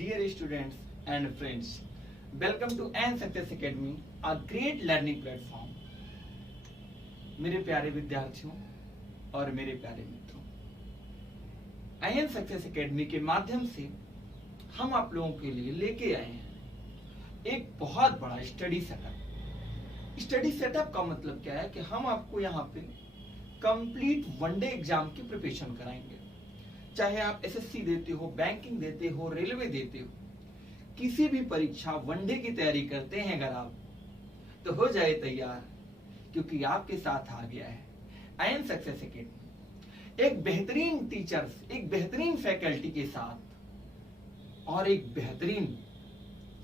Dear students and friends, welcome to N Success Academy, a great learning platform. मेरे प्यारे विद्यार्थियों और मेरे प्यारे मित्रों, IN सक्सेस एकेडमी के माध्यम से हम आप लोगों के लिए लेके आए हैं एक बहुत बड़ा स्टडी सेटअप। स्टडी सेटअप का मतलब क्या है कि हम आपको यहाँ पे कंप्लीट वनडे एग्जाम की प्रिपरेशन कराएंगे। चाहे आप एसएससी देते हो, बैंकिंग देते हो, रेलवे देते हो, किसी भी परीक्षा वनडे की तैयारी करते हैं अगर आप, तो हो जाए तैयार, क्योंकि आपके साथ आ गया है IN सक्सेस एकेडमी। एक बेहतरीन टीचर्स, एक बेहतरीन फैकल्टी के साथ और एक बेहतरीन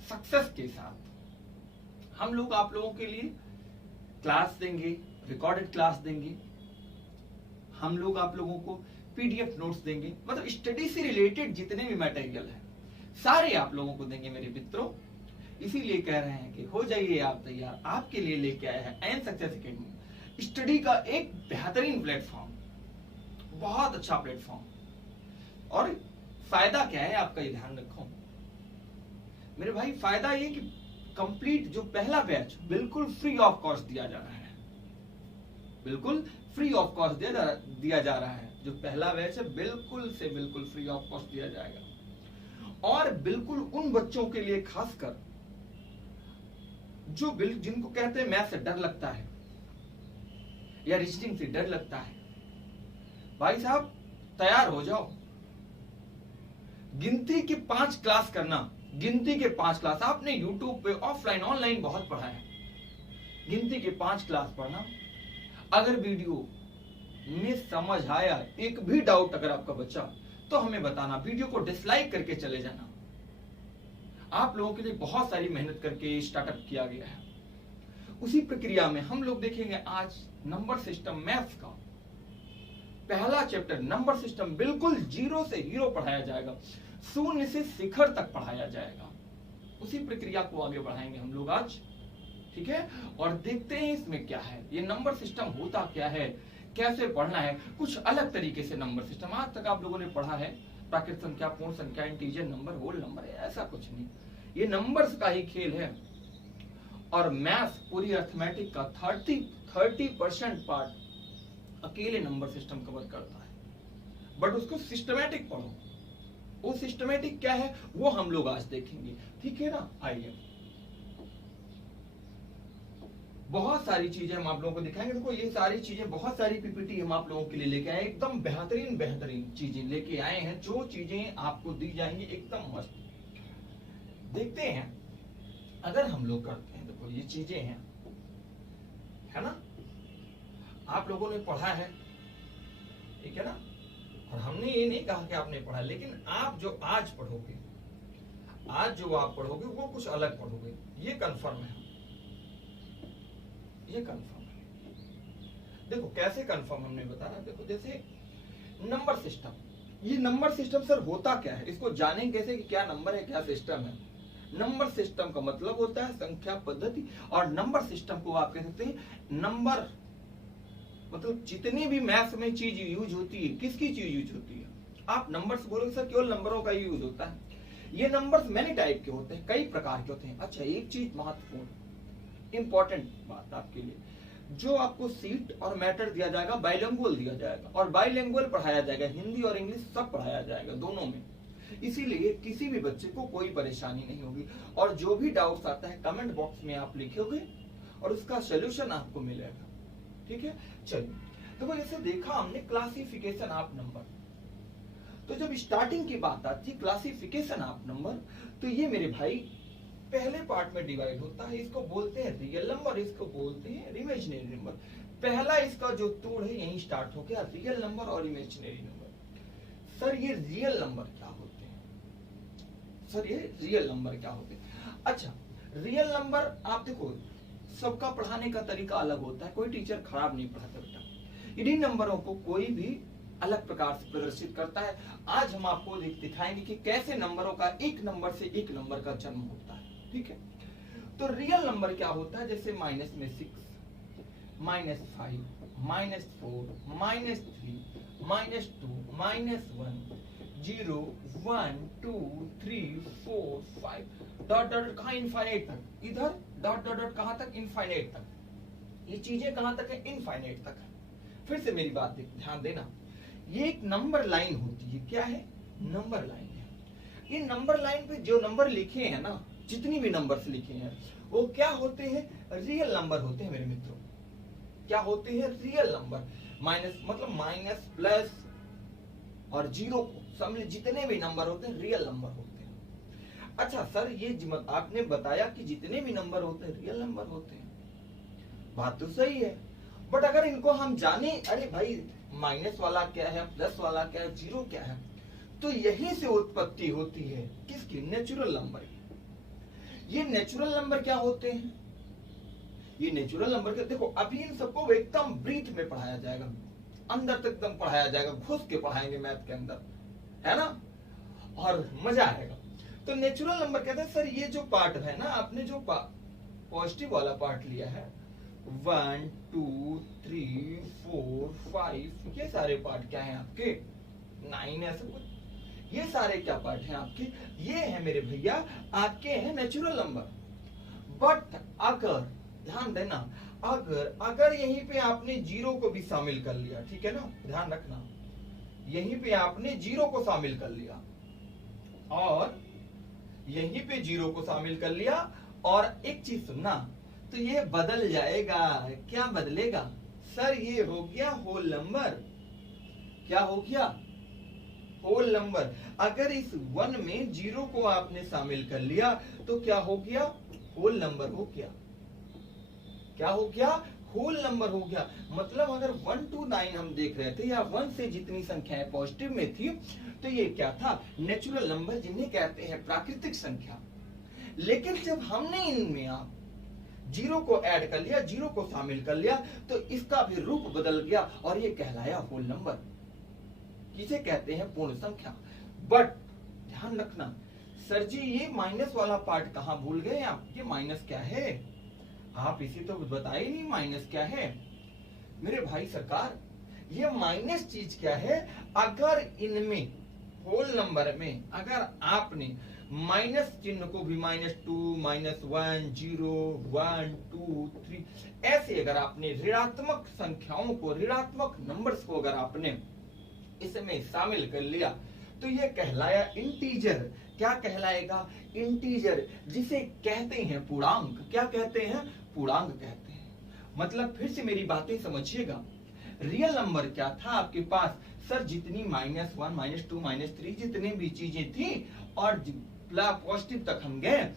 सक्सेस के साथ हम लोग आप लोगों के लिए क्लास देंगे, रिकॉर्डेड क्लास देंगे, हम लोग आप लोगों को PDF नोट्स देंगे, मतलब स्टडी से रिलेटेड जितने भी मटेरियल है सारे आप लोगों को देंगे मेरे मित्रों। इसीलिए कह रहे हैं कि हो जाइए आप तैयार। आपके लिए लेके आया है IN सक्सेस एकेडमी स्टडी का एक बेहतरीन प्लेटफॉर्म, बहुत अच्छा प्लेटफॉर्म। और फायदा क्या है आपका, ये ध्यान रखो मेरे भाई। फायदा ये कि कंप्लीट जो पहला बैच बिल्कुल फ्री ऑफ कॉस्ट दिया जा रहा है, बिल्कुल फ्री ऑफ कॉस्ट दिया जा रहा है। जो पहला बैच है बिल्कुल से बिल्कुल फ्री ऑफ कॉस्ट दिया जाएगा। और बिल्कुल उन बच्चों के लिए खासकर जो जिनको कहते हैं मैथ से डर लगता है या रीजनिंग से डर लगता है, भाई साहब तैयार हो जाओ। गिनती के 5 क्लास करना, गिनती के 5 क्लास आपने YouTube पे ऑफलाइन ऑनलाइन बहुत पढ़ा है। गिनती के 5 क्लास पढ़ना। अगर वीडियो में समझ आया, एक भी डाउट अगर आपका बचा तो हमें बताना, वीडियो को डिसलाइक करके चले जाना। आप लोगों के लिए बहुत सारी मेहनत करके स्टार्टअप किया गया है। उसी प्रक्रिया में हम लोग देखेंगे आज नंबर सिस्टम मैथ्स का पहला चैप्टर। नंबर सिस्टम बिल्कुल जीरो से हीरो पढ़ाया जाएगा, शून्य से शिखर तक पढ़ाया जाएगा। उसी प्रक्रिया को आगे बढ़ाएंगे हम लोग आज, ठीक है। और देखते हैं इसमें क्या है, ये नंबर सिस्टम होता क्या है, कैसे पढ़ना है। कुछ अलग तरीके से नंबर सिस्टम आज तक आप लोगों ने पढ़ा है, प्राकृत संख्या, पूर्ण संख्या, इंटीजर नंबर, होल नंबर, ऐसा कुछ नहीं। ये नंबर्स का ही खेल है। और मैथ्स पूरी अर्थमेटिक का 30% पार्ट अकेले नंबर सिस्टम कवर करता है। बट उसको सिस्टमैटिक पढ़ो। वो सिस्टमैटिक क्या है वो हम लोग आज देखेंगे, ठीक है ना। आइए, बहुत सारी चीजें हम आप लोगों को दिखाएंगे। देखो ये सारी चीजें, बहुत सारी PPT हम आप लोगों के लिए लेके आए, एकदम बेहतरीन बेहतरीन चीजें लेके आए हैं। जो चीजें आपको दी जाएंगी एकदम मस्त। देखते हैं अगर हम लोग करते हैं। देखो ये चीजें हैं, है ना, आप लोगों ने पढ़ा है, ठीक है ना। और हमने ये नहीं कहा कि आपने पढ़ा, लेकिन आप जो आज पढ़ोगे, आज जो आप पढ़ोगे वो कुछ अलग पढ़ोगे, ये कंफर्म है, ये कंफर्म है। देखो कैसे कंफर्म हमने बताया। देखो जैसे नंबर सिस्टम, ये नंबर सिस्टम सर होता क्या है, इसको जानें कैसे कि क्या नंबर है, क्या सिस्टम है। नंबर सिस्टम का मतलब होता है संख्या पद्धति। और नंबर सिस्टम को आप कह सकते हैं नंबर, मतलब जितनी भी मैथ्स में चीज यूज होती है, किसकी चीज यूज होती है। आप नंबर्स बोलोगे सर केवल नंबरों का यूज होता है। ये नंबर्स मैनी टाइप के होते हैं, कई प्रकार के होते हैं। अच्छा, एक चीज महत्वपूर्ण इंपॉर्टेंट बात आपके लिए, जो आपको सीट और मैटर दिया जाएगा, बाइलिंगुअल दिया जाएगा। और बाइलिंगुअल पढ़ाया जाएगा, हिंदी और इंग्लिश सब पढ़ाया जाएगा, दोनों में। इसीलिए किसी भी बच्चे को कोई परेशानी नहीं होगी। और जो भी डाउट्स आता है कमेंट बॉक्स में आप लिखोगे और उसका सोल्यूशन आपको मिलेगा, ठीक है। चलिए तो जैसे देखा हमने क्लासिफिकेशन ऑफ नंबर। तो जब स्टार्टिंग की बात आती है क्लासिफिकेशन ऑफ नंबर, तो ये मेरे भाई पहले पार्ट में डिवाइड होता है। इसको बोलते हैं रियल नंबर, इसको बोलते हैं इमेजिनरी नंबर। पहला इसका जो तोड़ है यहीं स्टार्ट हो गया, रियल नंबर और इमेजिनरी नंबर। सर ये रियल नंबर क्या होते हैं, सर ये रियल नंबर क्या होते हैं। अच्छा, रियल नंबर आप देखो सबका पढ़ाने का तरीका अलग होता है, कोई टीचर खराब नहीं पढ़ाता बेटा। इन्हीं नंबरों को कोई भी अलग प्रकार से प्रदर्शित करता है। आज हम आपको दिखाएंगे कि कैसे नंबरों का एक नंबर से एक नंबर का जन्म होता है, ठीक है। तो रियल नंबर क्या होता है, जैसे माइनस में 6, -5, -4, -3, -2, -1, 0 1 2 3 4 5 डॉट डॉट कहां इनफाइनाइट तक, इधर डॉट डॉट डॉट कहां तक, इनफाइनाइट तक। ये चीजें कहां तक है, इनफाइनाइट तक है। फिर से मेरी बात ध्यान देना, ये एक नंबर लाइन होती है। क्या है, नंबर लाइन है। ये नंबर लाइन पे जो नंबर लिखे हैं ना, जितनी भी नंबर्स लिखे हैं वो क्या होते हैं, रियल नंबर होते हैं मेरे मित्रों। क्या होते हैं, रियल नंबर। माइनस मतलब माइनस प्लस और जीरो को समझ, जितने भी नंबर होते हैं रियल नंबर होते हैं। अच्छा सर, ये आपने बताया कि जितने भी नंबर होते हैं रियल नंबर होते हैं, बात तो सही है। बट अगर इनको हम जाने, अरे भाई माइनस वाला क्या है, प्लस वाला क्या है, जीरो क्या है, तो यही से उत्पत्ति होती है किसकी, नेचुरल नंबर की। ये नेचुरल नंबर क्या होते हैं, ये नेचुरल नंबर के, देखो अभी इन सबको एकदम ब्रीथ में पढ़ाया जाएगा, अंदर तक एकदम पढ़ाया जाएगा, घुस के पढ़ाएंगे मैथ के अंदर, है ना, और मजा आएगा। तो नेचुरल नंबर कहते हैं सर ये जो पार्ट है ना, आपने जो पॉजिटिव वाला पार्ट लिया है 1 2 3 4 5, ये सारे पार्ट क्या है आपके, 9 ऐसे कुछ, ये सारे क्या पार्ट हैं आपके, ये है मेरे भैया आपके हैं नेचुरल नंबर। बट अगर ध्यान देना, अगर यहीं पे आपने जीरो को भी शामिल कर लिया, ठीक है ना, ध्यान रखना, यहीं पे आपने जीरो को शामिल कर लिया और यहीं पे जीरो को शामिल कर लिया, और एक चीज सुनना, तो ये बदल जाएगा। क्या बदलेगा सर, ये हो गया होल नंबर। क्या हो गया, होल नंबर। अगर इस 1 में जीरो को आपने शामिल कर लिया तो क्या हो गया, होल नंबर हो गया। क्या हो गया, होल नंबर हो गया। मतलब अगर 1 to 9 हम देख रहे थे, या 1 से जितनी संख्याएं पॉजिटिव में थी, तो ये क्या था, नेचुरल नंबर, जिन्हें कहते हैं प्राकृतिक संख्या। लेकिन जब हमने इनमें आप जीरो को ऐड कर लिया, जीरो को शामिल कर लिया, तो इसका भी रूप बदल गया और ये कहलाया होल नंबर। किसे कहते हैं, पूर्ण संख्या। बट ध्यान रखना सर जी, ये माइनस वाला पार्ट कहां भूल गए आप, ये माइनस क्या है, आप इसी तो बताइए नहीं माइनस क्या है मेरे भाई सरकार। ये माइनस चीज क्या है, अगर इनमें होल नंबर में अगर आपने माइनस चिन्ह को भी -2 -1 0 1 2 3 ऐसे अगर आपने ऋणात्मक संख्याओं को, ऋणात्मक नंबर्स को अगर आपने इसमें शामिल कर लिया, तो ये कहलाया इंटीजर। क्या कहलाएगा, इंटीजर, जिसे कहते हैं पूर्णांक। क्या कहते हैं, पूर्णांक कहते हैं। मतलब फिर से मेरी बातें समझिएगा, रियल नंबर क्या था आपके पास, सर जितनी -1 -2 -3 जितने भी चीजें थी और पॉजिटिव तक हम गए,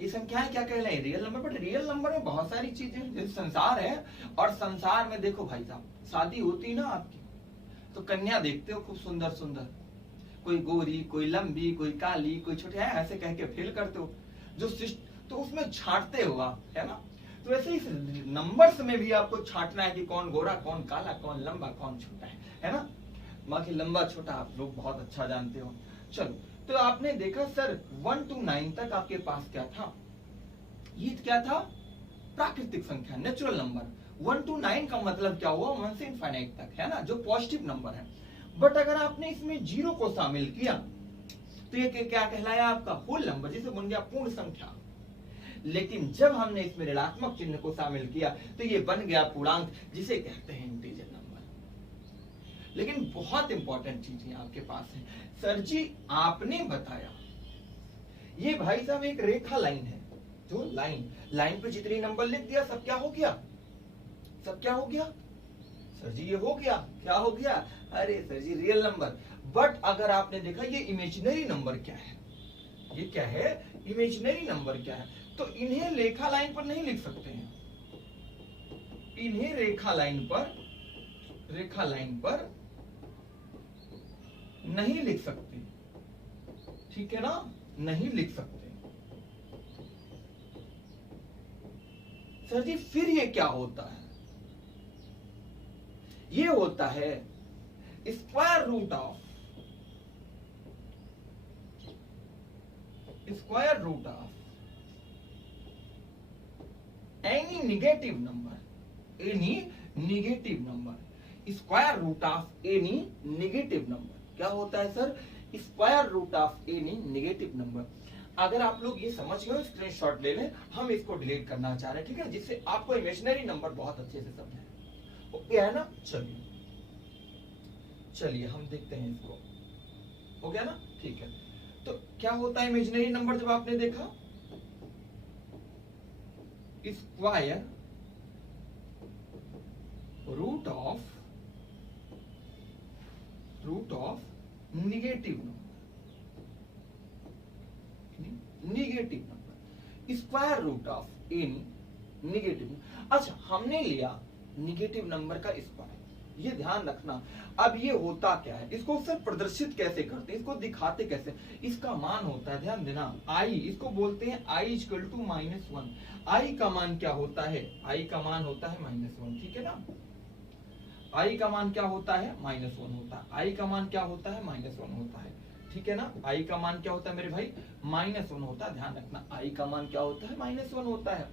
ये संख्याएं क्या कहलाए, real number. But real number में बहुत सारी चीजें, जैसे संसार है, और संसार में देखो भाई साहब, शादी होती ना आपकी, तो कन्या देखते हो खूब सुंदर सुंदर, कोई गोरी, कोई लंबी, कोई काली, कोई छोटी, है ऐसे कह के फेल करते हो, जो तो उसमें छांटते हो आप, है ना। तो वैसे इस नंबर्स में भी आपको छांटना है कि कौन गोरा, कौन काला, कौन लंबा, कौन छोटा है ना। बाकी लंबा छोटा आप लोग बहुत अच्छा जानते हो। चलो, तो आपने देखा सर 1 to 9 तक आपके पास क्या था, ये क्या था, प्राकृतिक संख्या, नेचुरल नंबर। 1 to 9 का मतलब क्या हुआ, 1 से इनफाइनाइट तक, है ना, जो पॉजिटिव नंबर है। बट अगर आपने इसमें जीरो को शामिल किया तो ये क्या कहलाया आपका, होल नंबर, जिसे बन गया पूर्ण संख्या। लेकिन जब हमने इसमें ऋणात्मक चिन्ह को शामिल किया तो ये बन गया पूर्णांक, जिसे कहते हैं इंटीजर नंबर। लेकिन बहुत इंपॉर्टेंट चीज है आपके पास है, सर जी आपने बताया ये भाई साहब एक रेखा लाइन है, जो लाइन पे जितनी नंबर लिख दिया सब क्या हो गया, सब क्या हो गया सर जी, ये हो गया, क्या हो गया, अरे sir ji real number. But अगर आपने देखा ये इमेजिनरी नंबर क्या है, ये क्या है, इमेजिनरी नंबर क्या है, तो इन्हें रेखा लाइन पर नहीं लिख सकते हैं, इन्हें रेखा लाइन पर नहीं लिख सकते, ठीक है ना, नहीं लिख सकते। सर जी फिर ये क्या होता है, ये होता है square root of any negative number, square root of any negative number. क्या होता है sir? Square root of any negative number. अगर आप लोग ये समझ गए स्क्रीनशॉट ले लें, हम इसको डिलीट करना चाह रहे हैं, ठीक है, जिससे आपको इमेजिनरी नंबर बहुत अच्छे से समझ आए। ओके है ना? चलिए हम देखते हैं इसको। हो गया ना? ठीक है। तो क्या होता है इमेजिनरी नंबर जब आपने देखा? Square root of negative number, square root of any negative. अच्छा, हमने लिया नेगेटिव नंबर का स्क्वायर, ये ध्यान रखना। अब ये होता क्या है, इसको सर प्रदर्शित कैसे करते हैं, इसको दिखाते कैसे? इसका मान होता है, ध्यान देना, आई, इसको बोलते हैं आई इक्वल टू -1। आई का मान क्या होता है? आई का मान होता है -1, ठीक है ना? आई का मान क्या होता है? -1 होता है। आई का मान क्या होता है? -1 होता है, ठीक है ना? आई का मान क्या होता है मेरे भाई? -1 होता है, ध्यान रखना। आई का मान क्या होता है? -1 होता है।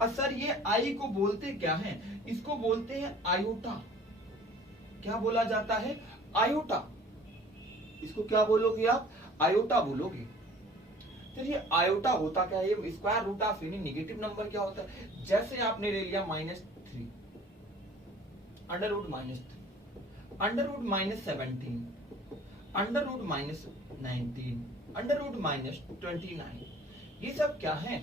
और सर ये आई को बोलते क्या है? इसको बोलते हैं आयोटा। क्या बोला जाता है? आयोटा। इसको क्या बोलोगे आप? आयोटा बोलोगे। चलिए, आयोटा होता क्या है? ये square root of any negative number क्या होता है? जैसे आपने ले लिया -3, under root -3, under root -17, under root -19, under root -29, ये सब क्या है?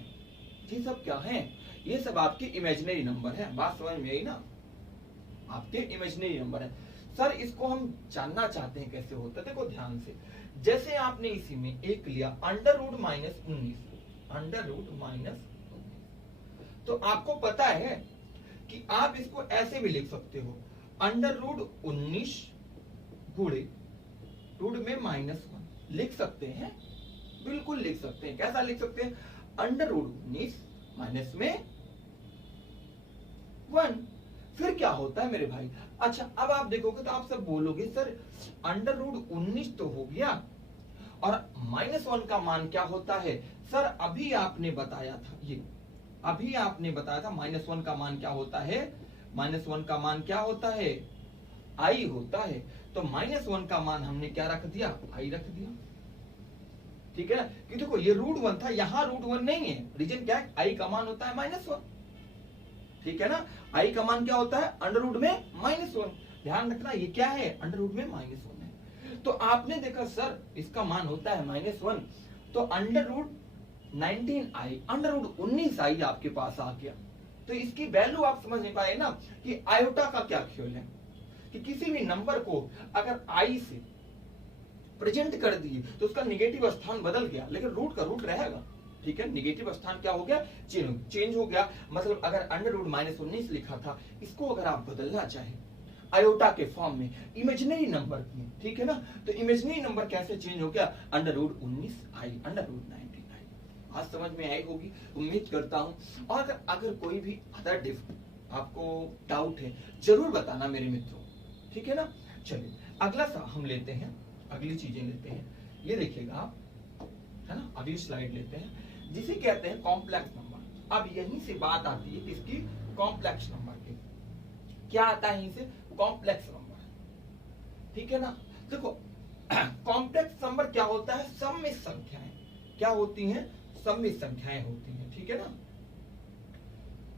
ये सब क्या है? ये सब आपके इमेजिनरी नंबर है। बात समझ में आई ना? आपके इमेजिनरी नंबर है। सर इसको हम जानना चाहते हैं कैसे होता है। देखो ध्यान से, जैसे आपने इसी में एक लिया अंडर रूट -19, अंडर रूट -19, तो आपको पता है कि आप इसको ऐसे भी लिख सकते हो, अंडर रूट 19 गुणे रूट में -1 लिख सकते हैं, बिल्कुल लिख सकते हैं। कैसा लिख सकते हैं? अंडर रूट 19 माइनस में 1। फिर क्या होता है मेरे भाई? अच्छा, अब आप देखोगे तो आप सब बोलोगे सर अंडर रूट 19 तो हो गया, और -1 का मान क्या होता है? सर अभी आपने बताया था, ये अभी आपने बताया था -1 का मान क्या होता है? -1 का मान क्या होता है? आई होता है। तो -1 का मान हमने क्या रख दिया? आई रख दिया, ठीक है ना? कि देखो ये √1 था, यहां √1 नहीं है। रीजन क्या है? आई का मान होता है -1, ठीक है ना? आई का मान क्या होता है? अंडर रूट में -1। ध्यान रखना, ये क्या है? अंडर रूट में -1 है। तो आपने देखा सर इसका मान होता है -1, तो under root 19i, under root 19i आपके पास आ गया। तो इसकी वैल्यू आप समझ नहीं पाए ना कि आयोटा का क्या खेल है, कि किसी भी नंबर को अगर आई से प्रेजेंट कर दिए तो उसका निगेटिव स्थान बदल गया, लेकिन रूट का रूट रहेगा, ठीक है? निगेटिव स्थान क्या हो गया? चेंज हो गया। मतलब अगर अंडर रूट -19 लिखा था, इसको अगर आप बदलना चाहे आयोटा के फॉर्म में इमेजिनरी नंबर में, ठीक है ना? तो इमेजिनरी नंबर कैसे चेंज हो गया? Under root 19i, under root 19i। आज समझ में आई होगी, उम्मीद करता हूं। और अगर कोई भी अदर आपको डाउट है जरूर बताना मेरे मित्रों, ठीक है ना? चलिए अगला हम लेते हैं, अगली चीजें लेते हैं। ये देखिएगा आप, है ना? अभी स्लाइड लेते हैं, जिसे कहते हैं कॉम्प्लेक्स नंबर। अब यहीं से बात आती है किसकी? कॉम्प्लेक्स नंबर की। क्या आता है यहीं से? कॉम्प्लेक्स नंबर, ठीक है ना? देखो कॉम्प्लेक्स नंबर क्या होता है? सम्मिश्र संख्याएं। क्या होती हैं? सम्मिश्र संख्याएं होती हैं, ठीक है ना?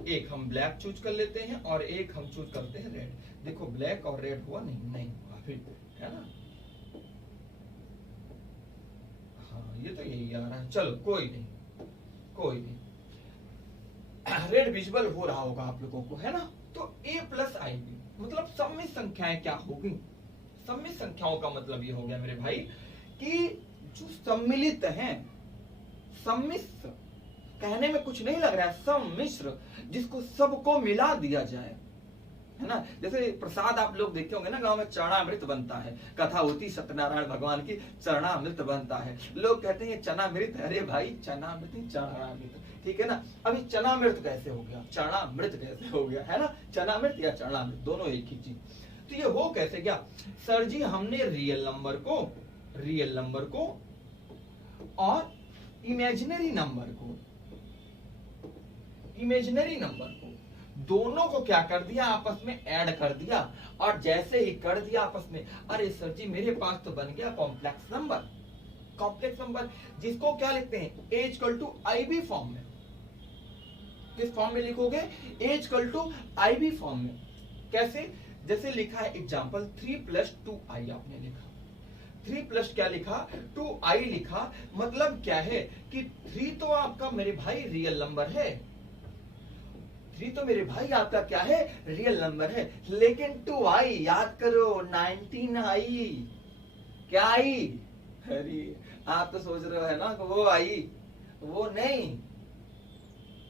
एक हम ब्लैक चूज कर लेते हैं और एक हम चूज करते हैं रेड। देखो ब्लैक और रेड हुआ? नहीं हुआ, फिर है ना? हाँ, ये तो यही आ रहा है। चलो कोई नहीं, रेड विजुअल हो रहा होगा आप लोगों को, है ना? तो a + ib मतलब सम्मिश्र संख्याएं क्या होगी? सम्मिश्र संख्याओं का मतलब ये हो गया मेरे भाई कि जो सम्मिलित हैं, सम्मिश्र कहने में कुछ नहीं लग रहा है, सम्मिश्र, जिसको सबको मिला दिया जाए, है ना? जैसे प्रसाद आप लोग देखे होंगे ना, गांव में चरणामृत बनता है, कथा होती सत्यनारायण भगवान की, चरणामृत बनता है। लोग कहते हैं चनामृत, अरे भाई चनामृत चरणामृत, ठीक है ना? अभी चनामृत कैसे हो गया? चरणामृत कैसे हो गया, है ना? चनामृत या चरणामृत दोनों एक ही चीज। तो ये हो कैसे गया? सर जी हमने रियल नंबर को और इमेजिनरी नंबर को दोनों को क्या कर दिया, आपस में ऐड कर दिया, और जैसे ही कर दिया आपस में, अरे सर जी मेरे पास तो बन गया कॉम्प्लेक्स नंबर। कॉम्प्लेक्स नंबर जिसको क्या लिखते हैं, A equal to I B form में। किस फॉर्म में लिखोगे, A equal to I B form में। कैसे, जैसे लिखा है एग्जाम्पल 3 + 2i आपने लिखा, 3 प्लस क्या लिखा, 2i लिखा, मतलब क्या है कि 3 तो आपका मेरे भाई रियल नंबर है, 3 तो मेरे भाई आपका क्या है, रियल नंबर है, लेकिन 2i याद करो 19i, क्या आई, अरे आप तो सोच रहे हो है ना वो आई, वो नहीं,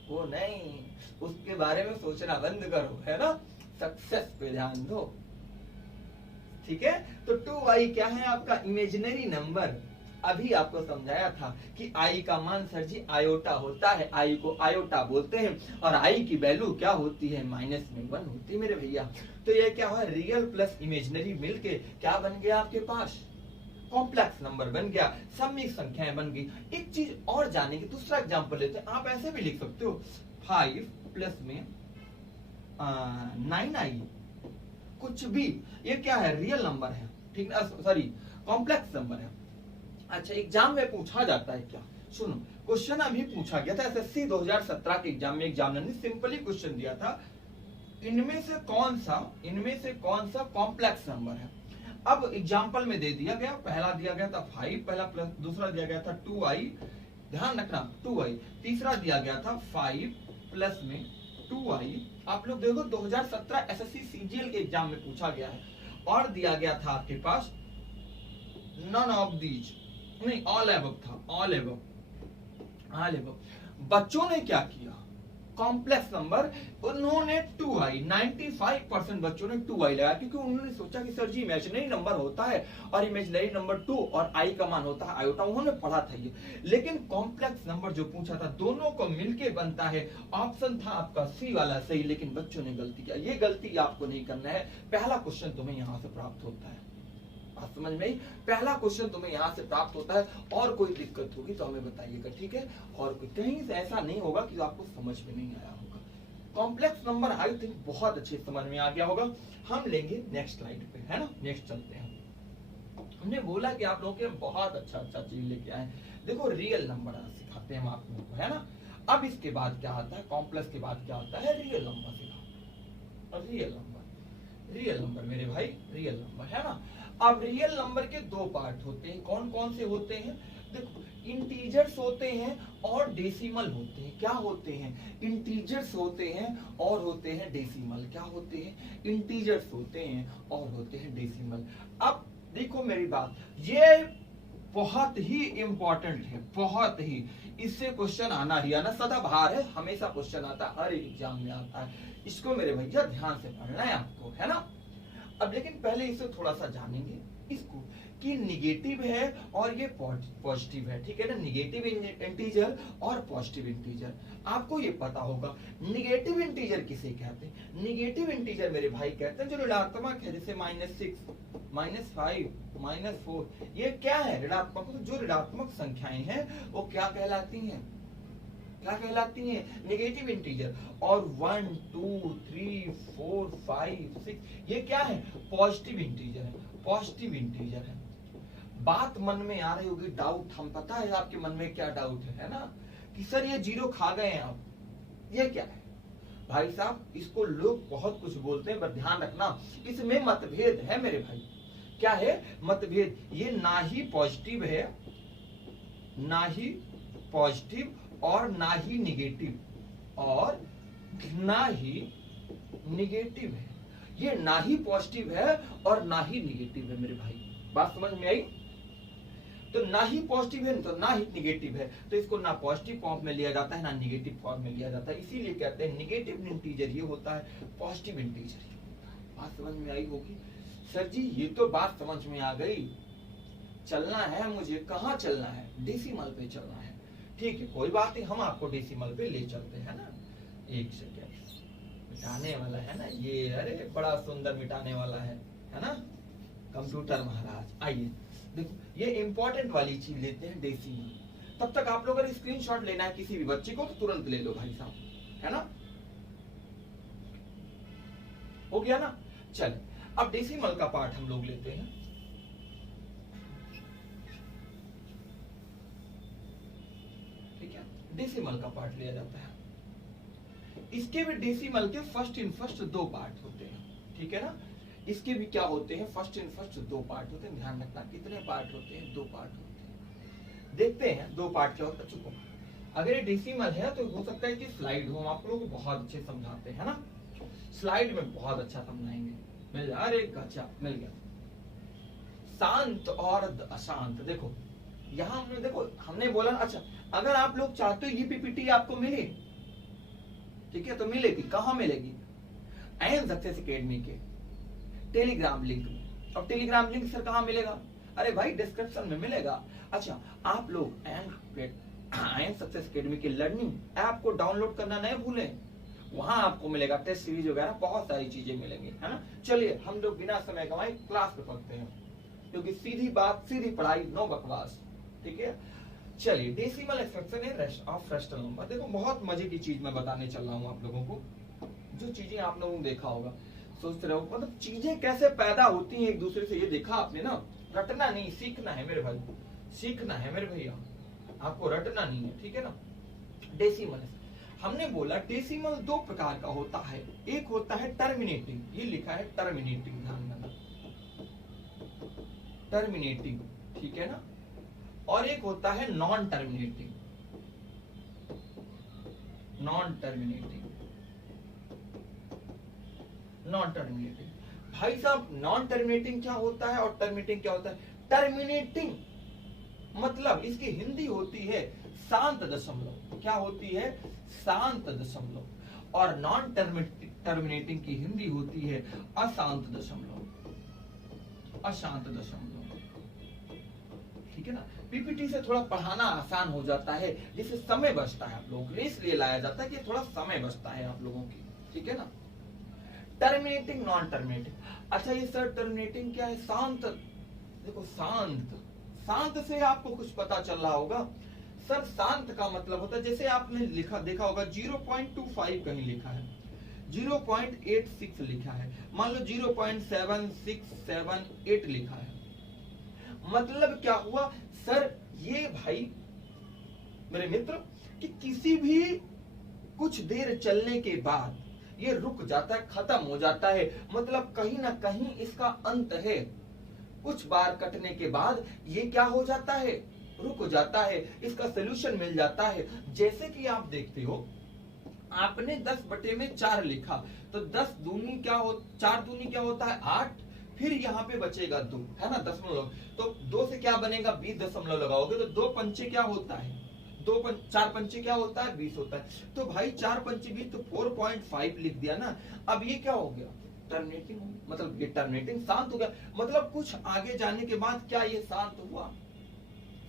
वो नहीं, उसके बारे में सोचना बंद करो, है ना, सक्सेस पे ध्यान दो, ठीक है। तो 2i क्या है आपका इमेजिनरी नंबर। अभी आपको समझाया था कि i का मान सर जी आयोटा होता है, i को आयोटा बोलते हैं, और i की वैल्यू क्या होती है, -1 होती है मेरे भैया। तो ये क्या हुआ, रियल प्लस इमेजिनरी मिलके क्या बन गया आपके पास, कॉम्प्लेक्स नंबर बन गया, सममित संख्याएं बन गई। एक चीज और जानेंगे, दूसरा एग्जांपल लेते हैं, आप ऐसे भी लिख सकते हो 5 प्लस में 9i, कुछ भी, ये क्या है, रियल नंबर है, ठीक है, सॉरी कॉम्प्लेक्स नंबर है। अच्छा, एग्जाम में पूछा जाता है क्या, सुनो, क्वेश्चन अभी पूछा गया था एसएससी 2017 के एग्जाम में, एग्जामिनर ने सिंपली क्वेश्चन दिया था, इनमें से कौन सा कॉम्प्लेक्स नंबर है। अब एग्जाम्पल में दे दिया गया, पहला दिया गया था 5, पहला प्लस, दूसरा दिया गया था 2i, ध्यान रखना 2i, तीसरा दिया गया था 5 प्लस में 2i। आप लोग देखो 2017 एसएससी सीजीएल के एग्जाम में पूछा गया है, और दिया गया था आपके पास नन ऑफ दीज, नहीं ऑल एबव था, ऑल एबव। बच्चों ने क्या किया, कॉम्प्लेक्स नंबर, उन्होंने 2i, 95% बच्चों ने 2i लगाया, क्योंकि उन्होंने सोचा कि सर जी इमेजिनरी नंबर होता है, और इमेजिनरी नंबर 2 और i का मान होता है आयोटा, उन्होंने पढ़ा था ये। लेकिन कॉम्प्लेक्स नंबर जो पूछा था, दोनों को मिलके बनता है, ऑप्शन था आपका सी वाला सही, लेकिन बच्चों ने गलती किया। ये गलती आपको नहीं करना है, पहला क्वेश्चन तुम्हें यहाँ से प्राप्त होता है, समझ में, पहला क्वेश्चन तुम्हें यहाँ से प्राप्त होता है, और कोई दिक्कत होगी तो हमें बताइएगा, ठीक है, और कोई कहीं से ऐसा नहीं होगा कि आपको समझ में नहीं आया होगा। कॉम्प्लेक्स नंबर आई थिंक बहुत अच्छे समझ में आ गया होगा। हम लेंगे नेक्स्ट स्लाइड पे, है ना, नेक्स्ट चलते हैं। हमने बोला कि आप लोगों के बहुत अच्छा चीज लेके आए, देखो रियल नंबर सिखाते हैं हम आप लोगों को, है ना। अब इसके बाद क्या आता है, कॉम्प्लेक्स के बाद क्या आता है, रियल नंबर सिखाते, रियल नंबर मेरे भाई, रियल नंबर, है ना। अब रियल नंबर के दो पार्ट होते हैं, कौन कौन से होते हैं, देखो इंटीजर्स होते हैं और डेसिमल होते हैं। क्या होते हैं, इंटीजर्स होते हैं और होते हैं डेसिमल। क्या होते हैं, इंटीजर्स होते हैं और होते हैं डेसिमल। अब देखो मेरी बात, ये बहुत ही इंपॉर्टेंट है, बहुत ही, इससे क्वेश्चन आना ही आना, सदाबहार है, हमेशा क्वेश्चन आता है, हर एग्जाम में आता है। इसको मेरे भैया ध्यान से पढ़ना है आपको, है ना। अब लेकिन पहले इसे थोड़ा सा जानेंगे इसको, कि निगेटिव है और ये पॉजिटिव है, ठीक है ना, निगेटिव इंटीजर और पॉजिटिव इंटीजर। आपको ये पता होगा निगेटिव इंटीजर किसे कहते हैं। निगेटिव इंटीजर मेरे भाई कहते हैं जो ऋणात्मक है, जैसे -6, -5, -4, ये क्या है, ऋणात्मक। जो ऋणात्मक संख्याएं हैं वो क्या कहलाती हैं, क्या कहलाती हैं, नेगेटिव इंटीजर। और 1, 2, 3, 4, 5, 6 ये क्या है, पॉजिटिव इंटीजर है, पॉजिटिव इंटीजर है। बात मन में आ रही होगी, डाउट, हम पता है आपके मन में क्या डाउट है ना, कि सर ये 0 खा गए हैं आप, ये क्या है भाई साहब। इसको लोग बहुत कुछ बोलते हैं, पर ध्यान रखना इसमें मतभेद है मेरे भाई। क्या है, मतभेद। ये ना ही पॉजिटिव है, ना ही पॉजिटिव और ना ही निगेटिव, और ना ही निगेटिव है। ये ना ही पॉजिटिव है और ना ही निगेटिव है मेरे भाई, बात समझ में आई। तो ना ही पॉजिटिव है तो ना ही निगेटिव है, तो इसको ना पॉजिटिव फॉर्म में लिया जाता है ना निगेटिव फॉर्म में लिया जाता है। इसीलिए कहते हैं निगेटिव इंटीजर ये होता है, पॉजिटिव इंटीजर ये होता है। बात समझ में आई होगी। सर जी ये तो बात समझ में आ गई, चलना है मुझे, कहाँ चलना है, डेसिमल पे चलना है। ठीक है, कोई बात नहीं, हम आपको डेसिमल पे ले चलते हैं ना। एक सेकेंड, मिटाने वाला है ना ये, अरे बड़ा सुंदर मिटाने वाला है ना कंप्यूटर महाराज। आइए देखो, ये इंपॉर्टेंट वाली चीज लेते हैं, डेसिमल। तब तक आप लोग अगर स्क्रीनशॉट लेना है किसी भी बच्चे को तो तुरंत ले लो भाई साहब, है ना। हो गया ना। चल अब डेसिमल का पार्ट हम लोग लेते हैं। ठीक है, डेसिमल का पार्ट लिया जाता है। इसके भी डेसिमल के फर्स्ट इन फर्स्ट दो पार्ट होते हैं। ठीक है ना, इसके भी क्या होते हैं, फर्स्ट इन फर्स्ट दो पार्ट होते हैं। ध्यान रखना कितने पार्ट होते हैं, दो पार्ट होते हैं। देखते हैं दो पार्ट क्या होता है। चुको, अगर ये डेसिमल है तो हो सकता है कि स्लाइड हो, हम आप लोगों को बहुत अच्छे समझाते हैं ना, स्लाइड में बहुत अच्छा समझाएंगे। मिल गया, अरे गजा मिल गया। शांत और अशांत, देखो यहाँ हमने देखो हमने बोला अच्छा, अगर आप लोग चाहते हो ये पीपीटी आपको मिले, ठीक है, तो मिलेगी, कहाँ मिलेगी, एन सक्सेस एकेडमी के टेलीग्राम लिंक में। अब टेलीग्राम लिंक सर कहाँ मिलेगा, अरे भाई डिस्क्रिप्शन में मिलेगा। अच्छा, आप लोग एन सक्सेस एकेडमी के लर्निंग ऐप को डाउनलोड करना नहीं भूलें, वहां आपको मिलेगा टेस्ट सीरीज वगैरह बहुत सारी चीजें मिलेंगी, है ना। चलिए हम लोग बिना समय गंवाए क्लास पे पढ़ते हैं, क्योंकि सीधी बात सीधी पढ़ाई, नो बकवास। ठीक है, चलिए डेसिमल एक्सप्रेशन है ऑफ रेशनल नंबर। देखो बहुत मजे की चीज मैं बताने चल रहा हूँ आप लोगों को, जो चीजें आप लोगों ने देखा होगा, सोचते रहो मतलब चीजें कैसे पैदा होती हैं एक दूसरे से, ये देखा आपने ना। रटना नहीं, सीखना है मेरे भाई, सीखना है मेरे भैया, आपको रटना नहीं है। ठीक है ना। डेसिमल, हमने बोला डेसिमल दो प्रकार का होता है। एक होता है टर्मिनेटिंग, ये लिखा है टर्मिनेटिंग, ध्यान देना, टर्मिनेटिंग, ठीक है ना। और एक होता है non terminating, non terminating, non terminating. भाई साहब नॉन टर्मिनेटिंग क्या होता है और टर्मिनेटिंग क्या होता है। टर्मिनेटिंग मतलब इसकी हिंदी होती है शांत दशमलव, क्या होती है, शांत दशमलव। और नॉन टर्मिनेटिंग की हिंदी होती है अशांत दशमलव, अशांत दशमलव। ठीक है ना। पीपीटी से थोड़ा पढ़ाना आसान हो जाता है, जिससे समय बचता है आप लोगों के लिए, इसलिए लाया जाता है कि थोड़ा समय बचता है आप लोगों की। ठीक है ना। Terminating, non terminating. अच्छा ये सर टर्मिनेटिंग क्या है, शांत, देखो शांत, शांत से आपको कुछ पता चल रहा होगा सर, शांत का मतलब होता है, जैसे आपने लिखा देखा होगा 0.25 कहीं लिखा है, 0.86 लिखा है, मान लो 0.7678 लिखा है, मतलब क्या हुआ सर, ये भाई मेरे मित्र कि किसी भी कुछ देर चलने के बाद ये रुक जाता है, खत्म हो जाता है, मतलब कहीं ना कहीं इसका अंत है। कुछ बार कटने के बाद ये क्या हो जाता है, रुक जाता है, इसका सोल्यूशन मिल जाता है। जैसे कि आप देखते हो, आपने 10/4 लिखा, तो 10 दूनी क्या हो, 4 दूनी क्या होता है 8, फिर यहाँ पे बचेगा 2, है ना, दशमलव। तो 2 से क्या बनेगा 20 दशमलव लगाओगे, तो 2 पंचे क्या होता है, 4 पंचे क्या होता है 20 होता है। तो भाई 4 पंचे 20, तो 4.5 लिख दिया ना। अब ये क्या हो गया, टर्मिनेटिंग, मतलब ये टर्मिनेटिंग शांत हो गया, मतलब कुछ आगे जाने के बाद क्या ये शांत हुआ,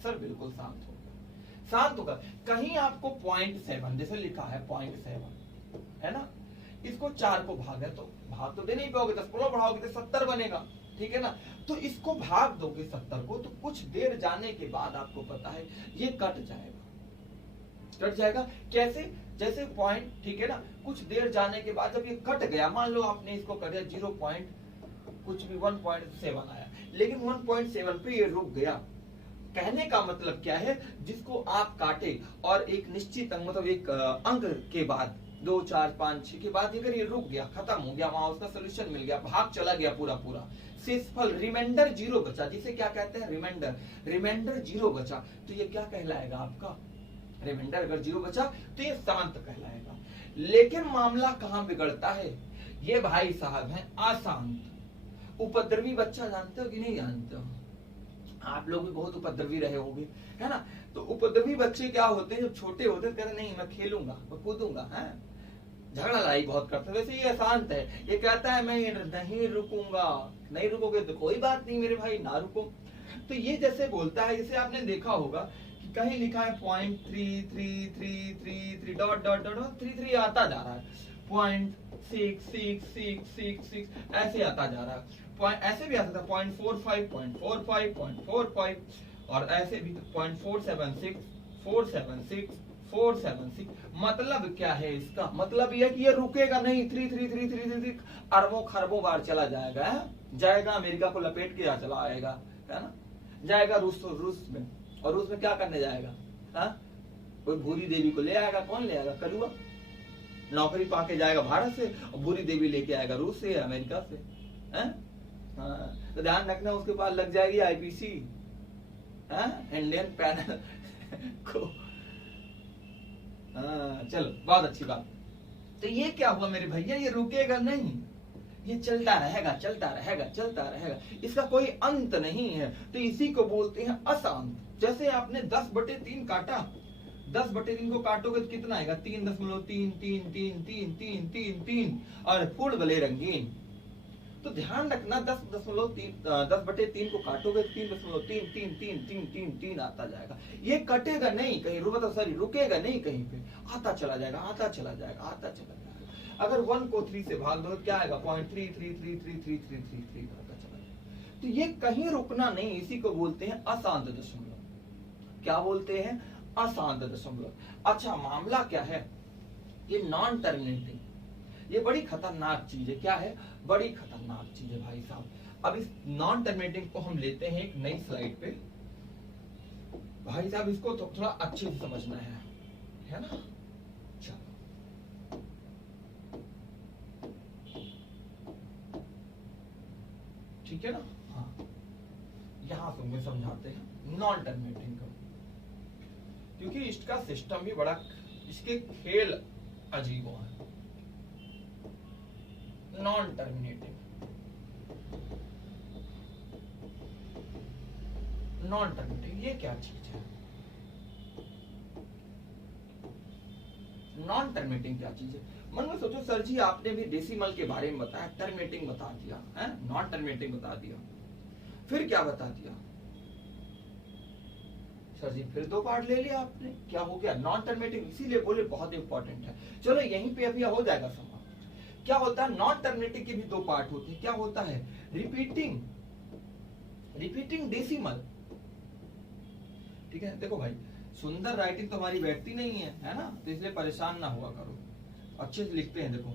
सर बिल्कुल शांत हो गया, शांत होगा। कहीं आपको 0.7 जैसे लिखा है 0.7, है ना, इसको 4 को भाग है, तो भाग तो दे नहीं पाओगे, 10 बढ़ाओगे तो 70 बनेगा। ठीक है ना। तो इसको भाग दोगे 70 को, तो कुछ देर जाने के बाद आपको पता है ये कट जाएगा, कट जाएगा। कैसे, जैसे पॉइंट, ठीक है ना, कुछ देर जाने के बाद जब ये कट गया, मान लो आपने इसको कर दिया 0. कुछ भी 1.7 आया, लेकिन 1.7 पे ये रुक गया। कहने का मतलब क्या है, जिसको आप काटे और एक निश्चित अंक, मतलब एक अंक के बाद 2, 4, 5, 6 के बाद अगर ये रुक गया, खत्म हो गया, वहां उसका सोल्यूशन मिल गया, भाग चला गया पूरा पूरा, शेषफल रिमाइंडर 0 बचा, जिसे क्या कहते हैं रिमाइंडर, रिमाइंडर 0 बचा, तो ये क्या कहलाएगा आपका, रिमाइंडर अगर 0 बचा तो ये शांत कहलाएगा। लेकिन मामला कहां बिगड़ता है, ये भाई साहब है अशांत, उपद्रवी बच्चा, जानते हो कि नहीं जानते हो, आप लोग भी बहुत उपद्रवी रहे होंगे, है ना। तो उपद्रवी बच्चे क्या होते हैं, जब छोटे होते हैं कहते नहीं मैं खेलूंगा, मैं कूदूंगा, है, झगड़ा लड़ाई बहुत करते हैं। वैसे ये अशांत है, ये कहता है मैं नहीं रुकूंगा, नहीं रुकोगे तो कोई बात नहीं मेरे भाई, ना रुको। तो ये जैसे बोलता है, जैसे आपने देखा होगा कि कहीं लिखा है 0.3333 डॉट डॉट डॉट 33 आता जा रहा है, 0.6666 ऐसे आता जा रहा है, ऐसे भी आता था 0.45 0.45 0.45, और ऐसे भी 0.476 476 476। मतलब क्या है इसका? मतलब यह कि ये रुकेगा नहीं, 3 अरबों खरबों बार चला जाएगा है? जाएगा अमेरिका को लपेट के चला आएगा, है ना? जाएगा रूस में, और रूस में क्या करने जाएगा? हा? कोई भूरी देवी को ले आएगा। कौन ले आएगा? कलुआ। नौकरी पाके जाएगा भारत से, और भूरी देवी लेके आएगा रूस से, अमेरिका से, है? हाँ, तो ध्यान रखना, उसके पास लग जाएगी आईपीसी, इंडियन पैनल को। चलो, बहुत अच्छी बात। तो ये क्या हुआ मेरे भैया? ये रुकेगा नहीं, ये चलता रहेगा, चलता रहेगा, चलता रहेगा, इसका कोई अंत नहीं है। तो इसी को बोलते हैं अशांत। जैसे आपने 10/3 काटा, 10/3 को काटोगे तो कितना आएगा? 3.3 और फूल भले रंगीन। तो ध्यान रखना, 10/3 को काटोगे तो 3.3 आता जाएगा। ये कटेगा नहीं कहीं, रुकेगा नहीं कहीं पे, आता चला जाएगा, आता चला जाएगा, आता चला जाएगा। अगर 1 को 3 से भाग दो तो क्या आएगा? 0.3333333 आता चला जाएगा। तो ये कहीं रुकना नहीं, इसी को बोलते हैं अशांत दशमलव। क्या बोलते हैं? अशांत दशमलव। अच्छा, मामला क्या है? ये नॉन टर्मिनेटिंग, ये बड़ी खतरनाक चीज है। क्या है? बड़ी खतरनाक चीज है भाई साहब। अब इस नॉन टर्मिनेटिंग को हम लेते हैं एक नई स्लाइड पे। भाई साहब, इसको तो थोड़ा अच्छे से समझना है ना? चलो, ठीक है ना? हाँ, यहां से हमें समझाते हैं नॉन टर्मिनेटिंग को, क्योंकि इसका सिस्टम भी बड़ा, इसके खेल अजीब है। नॉन टर्मिनेटिंग, नॉन टर्मिनेटिंग ये क्या चीज है? नॉन टर्मिनेटिंग क्या चीज है? मन में सोचो, सर जी आपने भी डेसिमल के बारे में बताया, टर्मिनेटिंग बता दिया है, नॉन टर्मिनेटिंग बता दिया, फिर क्या बता दिया? सर जी फिर 2 पार्ट ले लिया आपने, क्या हो गया? नॉन टर्मिनेटिंग, इसीलिए बोले बहुत इंपॉर्टेंट है। चलो यहीं पे अभी हो जाएगा समाप्त। क्या होता है? नॉन टर्मिनेटिंग के भी 2 पार्ट होते हैं। क्या होता है? Repeating decimal. ठीक है, देखो भाई, सुंदर राइटिंग तो हमारी बैठती नहीं है ना? तो इसलिए परेशान ना हुआ करो, अच्छे से लिखते हैं। देखो,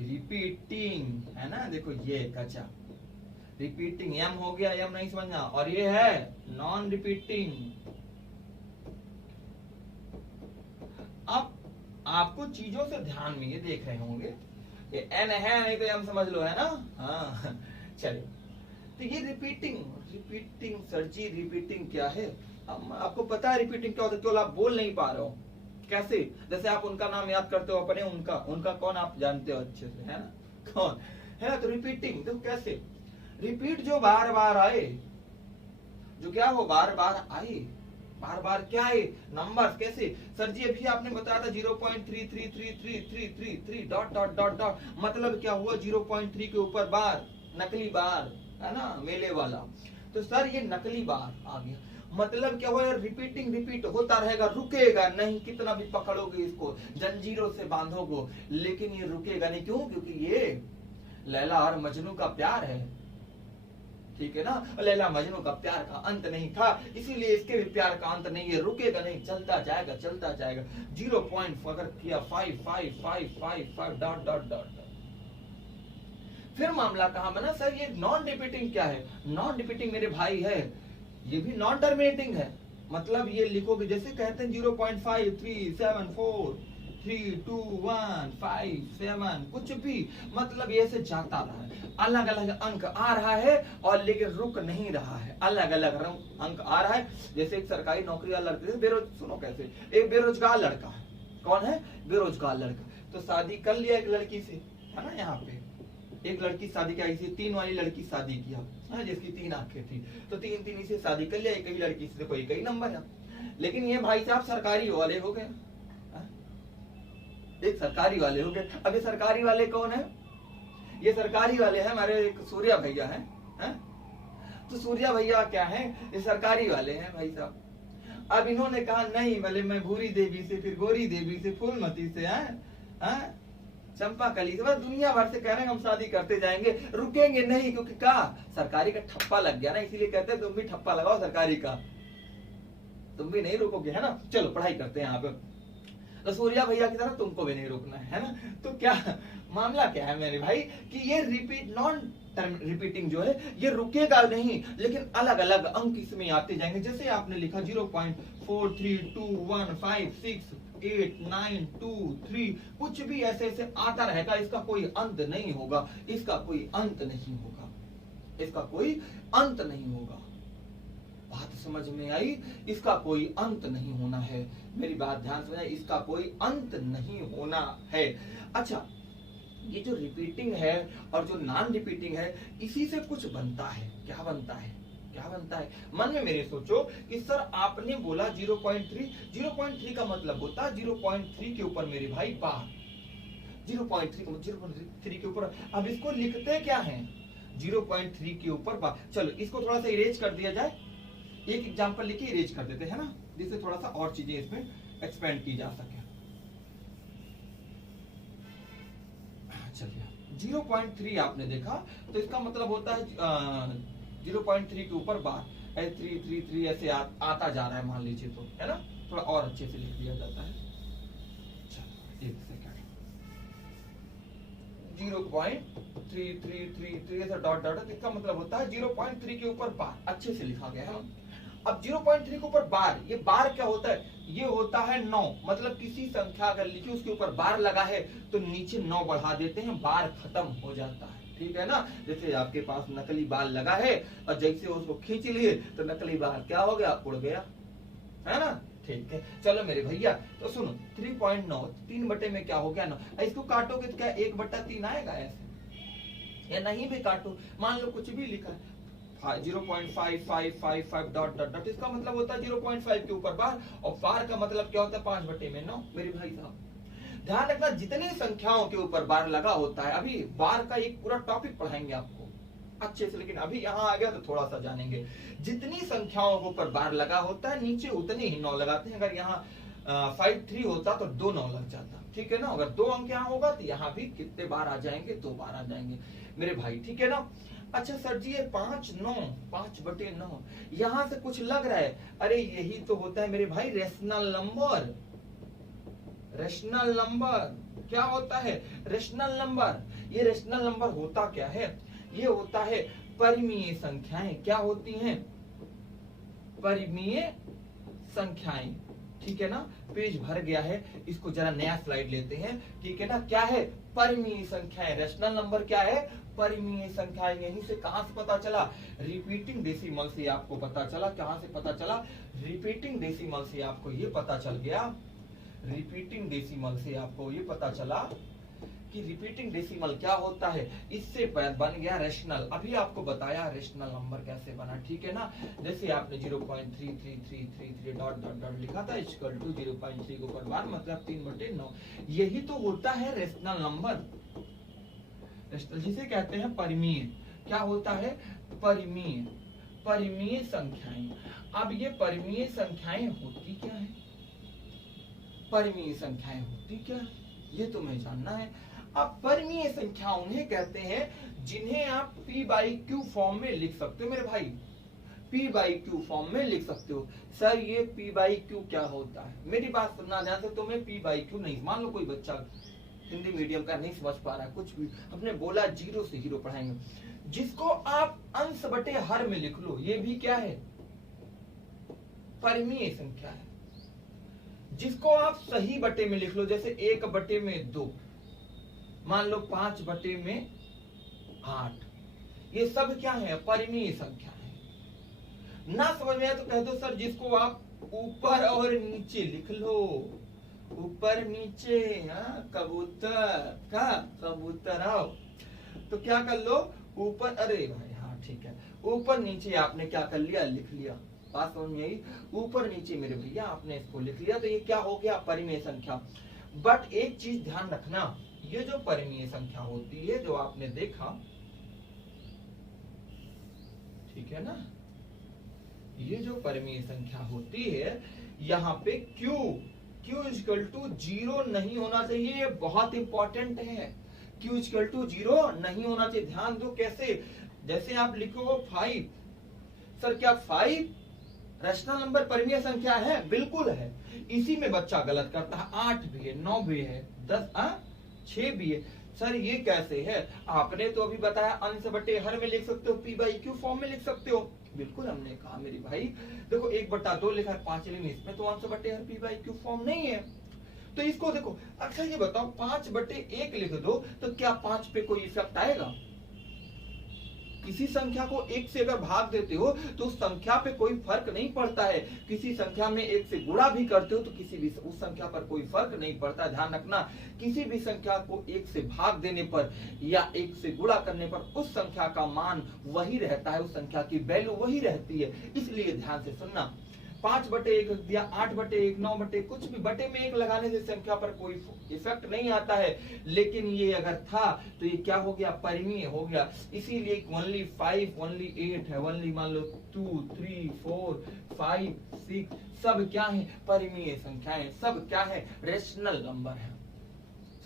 रिपीटिंग है ना, देखो ये कच्चा रिपीटिंग, एम हो गया, एम नहीं समझना, और ये है नॉन रिपीटिंग। अब आपको चीजों से ध्यान में ये देख रहे होंगे, ये एन है नहीं तो एम समझ लो, है ना? हाँ, चलिए। तो ये रिपीटिंग सर जी, रिपीटिंग क्या है? आपको पता है रिपीटिंग क्या होता है? केवल आप बोल नहीं पा रहे हो। कैसे? जैसे आप उनका नाम याद करते हो अपने, उनका कौन आप जानते हो अच्छे से, है ना? कौन है? तो रिपीटिंग देखो कैसे, रिपीट जो बार बार आए, जो क्या हो, बार बार आए, बार बार क्या है? नंबर्स। कैसे? सर जी अभी आपने बताया था 0.3333333 डॉट डॉट डॉट डॉट, मतलब क्या हुआ? 0.3 के ऊपर बार, नकली बार, है ना, मेले वाला। तो सर ये नकली बार आ गया, मतलब क्या हुआ? रिपीट होता रहेगा, रुकेगा नहीं, कितना भी पकड़ोगे इसको, जंजीरों से बांधोगे, लेकिन ये रुकेगा नहीं। क्यों? क्योंकि ये लैला और मजनू का प्यार है, ठीक है ना? लैला मजनू का प्यार का अंत नहीं था, इसीलिए इसके भी प्यार का अंत नहीं है, रुकेगा नहीं, चलता जाएगा, चलता जाएगा। 0 पॉइंट अगर किया 5 डॉट डॉट डॉट। फिर मामला कहां बना? सर ये नॉन रिपीटिंग क्या है? नॉन रिपीटिंग मेरे भाई है, ये भी नॉन टर्मिनेटिंग है। मतलब ये लिखोगे, जैसे कहते हैं 0.5374321557, कुछ भी, मतलब ये से जाता रहा है, अलग अलग अंक आ रहा है, और लेकिन रुक नहीं रहा है, अलग अलग अंक आ रहा है। जैसे एक सरकारी नौकरी वाला लड़का, सुनो कैसे, एक बेरोजगार लड़का है। कौन है? बेरोजगार लड़का। तो शादी कर लिया एक लड़की से, है ना? यहाँ पे एक लड़की शादी क्या, इसी 3 वाली लड़की शादी किया, जिसकी 3 आंखें थी, तो 3 इसे शादी कर लिया, एक ही लड़की से, कोई कई नंबर है। लेकिन ये भाई साहब सरकारी वाले हो गए, एक सरकारी वाले हो गए। अब ये सरकारी वाले कौन है? ये सरकारी वाले हैं हमारे एक सूर्या भैया हैं, तो सूर्या भैया क्या है? ये सरकारी वाले हैं भाई साहब। अब इन्होंने कहा नहीं, भले मैं भूरी देवी से, फिर गोरी देवी से, फूलमती से, चंपा कली से, बस दुनिया भर से कह रहे हैं हम शादी करते जाएंगे, रुकेंगे नहीं, क्योंकि क्या? सरकारी का ठप्पा लग गया ना, इसीलिए कहते हैं तुम भी ठप्पा लगाओ सरकारी का। तुम भी नहीं रोकोगे, है ना। चलो पढ़ाई करते हैं यहाँ पे। तो सूर्या भैया की तरह तुमको भी नहीं रोकना है ना। तो क्या मामला क्या है मेरे भाई कि ये रिपीट नॉन रिपीटिंग जो है ये रुकेगा नहीं, लेकिन अलग अलग अंक इसमें आते जाएंगे। जैसे आपने लिखा 0.432156 8 9 2 3, कुछ भी ऐसे ऐसे आता रहेगा, इसका कोई अंत नहीं होगा, इसका कोई अंत नहीं होगा, इसका कोई अंत नहीं होगा। बात समझ में आई? इसका कोई अंत नहीं होना है। मेरी बात ध्यान से, इसका कोई अंत नहीं होना है। अच्छा, ये जो रिपीटिंग है और जो नॉन रिपीटिंग है, इसी से कुछ बनता है। क्या बनता है? क्या बनता है? मन में मेरे सोचो कि सर आपने बोला 0.3 का मतलब होता है 0.3 के ऊपर मेरे भाई बार, 0.3 के ऊपर। अब इसको लिखते क्या है? 0.3 के ऊपर बार। चलो इसको थोड़ा सा इरेज कर दिया जाए, एक एग्जांपल लेके इरेज कर देते हैं ना, जिससे थोड़ा सा और चीजें इसमें एक्सपेंड की जा सके। चलिए 0.3 आपने देखा, तो इसका मतलब होता है 0.3 के ऊपर बार 3 ऐसे आता जा रहा है, मान लीजिए, तो है ना। थोड़ा और अच्छे से लिख दिया जाता है। चलो एक सेकंड, 0.3333 ऐसा डॉट डॉट, इसका मतलब होता है 0.3 के ऊपर बार। अच्छे से लिखा गया है। अब 0.3 के ऊपर बार, ये बार क्या होता है? ये होता है 9, मतलब किसी संख्या अगर लिखी उसके ऊपर बार लगा है तो नीचे 9 बढ़ा देते हैं, बार खत्म हो जाता है। ठीक है ना। जैसे आपके पास नकली बाल लगा है और जैसे उसको खींच लिए तो नकली बाल क्या हो गया? उड़ गया, है ना। ठीक है, चलो मेरे भैया, तो सुनो 3.9 3 में क्या हो गया? 9। इसको काटोगे तो क्या 1/3 आएगा ऐसे? या नहीं भी काटो, मान लो कुछ भी लिखा है 0.5555 डॉट डॉट डॉट, इसका मतलब होता है 0.5 के ऊपर बार, और बार का मतलब क्या होता है? 5/9। मेरे भाई साहब ध्यान रखना, जितनी संख्याओं के ऊपर बार लगा होता है, अभी बार का एक पूरा टॉपिक पढ़ाएंगे आपको अच्छे से, लेकिन अभी यहाँ आ गया तो थोड़ा सा जानेंगे। जितनी संख्याओं के ऊपर बार लगा होता है नीचे उतने ही 9 लगाते हैं। अगर यहाँ 53 होता तो 2 9 लग जाता, ठीक है ना। अगर 2 अंक यहाँ होगा तो यहाँ भी कितने बार आ जाएंगे? 2 बार आ जाएंगे मेरे भाई, ठीक है ना। अच्छा सर जी ये 5/9 यहाँ से कुछ लग रहा है, अरे यही तो होता है मेरे भाई रेशनल नंबर। रेशनल नंबर क्या होता है? रेशनल नंबर, ये रेशनल नंबर होता क्या है? ये होता है परिमेय संख्याएं। क्या होती हैं? परिमेय संख्याएं, ठीक है ना। पेज भर गया है, इसको जरा नया स्लाइड लेते हैं, ठीक है ना। क्या है? परिमेय संख्याएं। रेशनल नंबर क्या है? परिमेय संख्याएं। यहीं से कहां से पता चला? रिपीटिंग डेसिमल से आपको पता चला। कहां से पता चला? रिपीटिंग डेसिमल से आपको ये पता चल गया, रिपीटिंग डेसिमल से आपको ये पता चला कि रिपीटिंग डेसिमल क्या होता है। इससे बन गया रेशनल। अभी आपको बताया रेशनल नंबर कैसे बना, ठीक है ना। जैसे आपने 0.33333 डॉट डॉट डॉट लिखा था इक्वल टू 0.3 के ऊपर बार, मतलब 3/9। यही तो होता है रेशनल नंबर। रेशनल जिसे कहते हैं परिमेय। क्या होता है? परिमेय, परिमेय संख्याएं। अब ये परिमेय संख्याएं होती क्या है? परिमेय संख्याएं होती क्या है ये तुम्हें जानना है। अब परिमेय संख्या उन्हें कहते हैं जिन्हें आप p/q फॉर्म में लिख सकते हो मेरे भाई, p/q फॉर्म में लिख सकते हो। सर ये p/q क्या होता है? मेरी बात सुनना ध्यान से, तुम्हें p/q नहीं, मान लो कोई बच्चा हिंदी मीडियम का नहीं समझ पा रहा है कुछ भी, हमने बोला 0 से 0 पढ़ाएंगे, जिसको आप अंश बटे हर में लिख लो, ये भी क्या है? परिमेय संख्या है। जिसको आप सही बटे में लिख लो, जैसे 1/2, मान लो 5/8, ये सब क्या है? परिमेय संख्या है। ना समझ में आए तो कह दो सर जिसको आप ऊपर और नीचे लिख लो, ऊपर नीचे, कबूतर का कबूतर आओ, तो क्या कर लो? ऊपर, अरे भाई हाँ ठीक है, ऊपर नीचे आपने क्या कर लिया? लिख लिया। बात समझ में आई? ऊपर नीचे मेरे भैया आपने इसको लिख लिया, तो ये क्या हो गया? परिमेय संख्या। बट एक चीज ध्यान रखना, ये जो परिमेय संख्या होती है जो आपने देखा, ठीक है ना, ये जो परिमेय संख्या होती है यहाँ पे Q इक्वल टू 0 नहीं होना चाहिए। ये बहुत इंपॉर्टेंट है, Q इक्वल टू 0 नहीं होना चाहिए। ध्यान दो कैसे, जैसे आप लिखो 5, सर क्या 5 रैशनल नंबर परिमेय संख्या है, बिल्कुल है। इसी में बच्चा गलत करता है। 8 भी है, 9 भी है, 6 भी है। सर ये कैसे है? आपने तो अभी बताया अंश बटे हर में लिख सकते हो, पी बाई क्यू फॉर्म में लिख सकते हो। बिल्कुल हमने कहा मेरे भाई, देखो 1/2 लिखा है 5, लेकिन इसमें तो अंश बटे हर पी बाई क्यू फॉर्म नहीं है। तो इसको देखो, अच्छा ये बताओ 5/1 लिख दो तो क्या 5 पे कोई इफेक्ट आएगा? किसी संख्या को 1 से अगर भाग देते हो तो उस संख्या पे कोई फर्क नहीं पड़ता है। किसी संख्या में 1 से गुणा भी करते हो तो किसी भी उस संख्या पर कोई फर्क नहीं पड़ता। ध्यान रखना, किसी भी संख्या को 1 से भाग देने पर या 1 से गुणा करने पर उस संख्या का मान वही रहता है, उस संख्या की वैल्यू वही रहती है। इसलिए ध्यान से सुनना, 5/1 रख दिया, 8/1, 9/1, कुछ भी बटे में 1 लगाने से संख्या पर कोई इफेक्ट नहीं आता है। लेकिन ये अगर था तो ये क्या हो गया? परिमेय हो गया। इसीलिए ओनली 5, ओनली 8 है, ओनली मान लो 2, 3, 4, 5, 6 सब क्या है? परिमेय संख्याएं। सब क्या है? रेशनल नंबर है।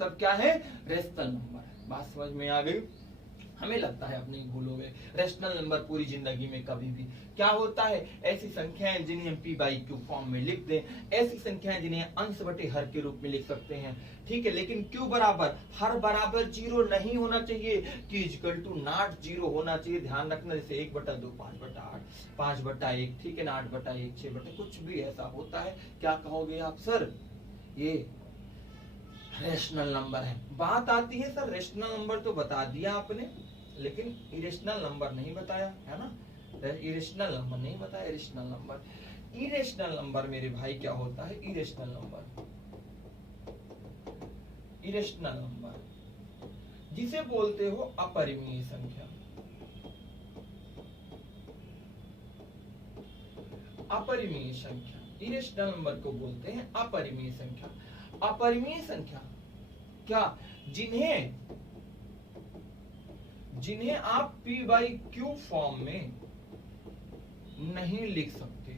सब क्या है? रेशनल नंबर है। बात समझ में आ गई? हमें लगता है आप नहीं भूलोगे। रेशनल नंबर पूरी जिंदगी में कभी भी क्या होता है? ऐसी संख्याएं जिन्हें हम पी बाई क्यू फॉर्म में लिख दें, ऐसी संख्याएं जिन्हें अंश बटे हर के रूप में लिख सकते हैं। ठीक है, लेकिन क्यू बराबर हर बराबर 0 नहीं होना चाहिए। क्यू इक्वल टू नॉट 0 होना चाहिए। ध्यान रखना, जैसे 1/2, 5/8, 5/1, ठीक है ना, 8/1, 6/, कुछ भी ऐसा होता है, क्या कहोगे आप? सर ये रेशनल नंबर है। बात आती है सर रेशनल नंबर तो बता दिया आपने, लेकिन इरेशनल नंबर नहीं बताया, है ना? इरेशनल नंबर नहीं बताया। इरेशनल नंबर, इरेशनल नंबर मेरे भाई क्या होता है? इरेशनल नंबर, इरेशनल नंबर जिसे बोलते हो अपरिमेय संख्या। अपरिमेय संख्या, इरेशनल नंबर को बोलते हैं अपरिमेय संख्या। अपरिमेय संख्या क्या? जिन्हें आप पी बाई क्यू फॉर्म में नहीं लिख सकते,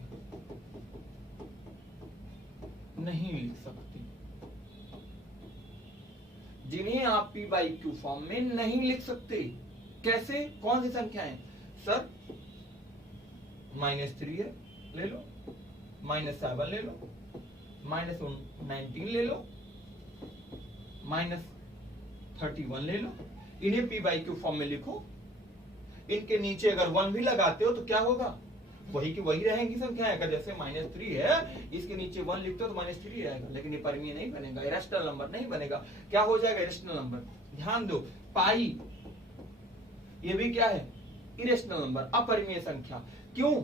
नहीं लिख सकते, जिन्हें आप पी बाई क्यू फॉर्म में नहीं लिख सकते। कैसे? कौन सी संख्याएं? सर -3 है, ले लो, -7 ले लो, -19 ले लो, -31 ले लो। इन्हें पी बाई क्यू फॉर्म में लिखो। इनके नीचे अगर 1 भी लगाते हो तो क्या होगा? वही की वही रहेंगी संख्याएं। अगर जैसे -3 है, इसके नीचे 1 लिखते हो तो -3 रहेगा, लेकिन ये परिमेय नहीं बनेगा, इरेशनल नंबर नहीं बनेगा। क्या हो जाएगा? Irrational number. ध्यान दो, पाई ये भी क्या है? इरेशनल नंबर, अपरिमेय संख्या। क्यों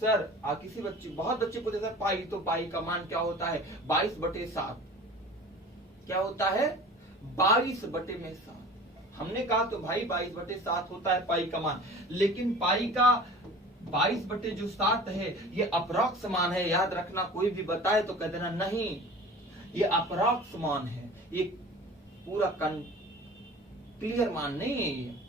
सर? किसी बच्चे, बहुत बच्चे पूछते सर पाई, तो पाई का मान क्या होता है? 22/7। क्या होता है? 22/7। हमने कहा तो भाई 22/7 होता है पाई का मान, लेकिन पाई का 22/7 है ये अप्रॉक्स मान है। याद रखना, कोई भी बताए तो कह देना नहीं, ये अप्रॉक्स मान है, ये पूरा क्लियर मान नहीं है, ये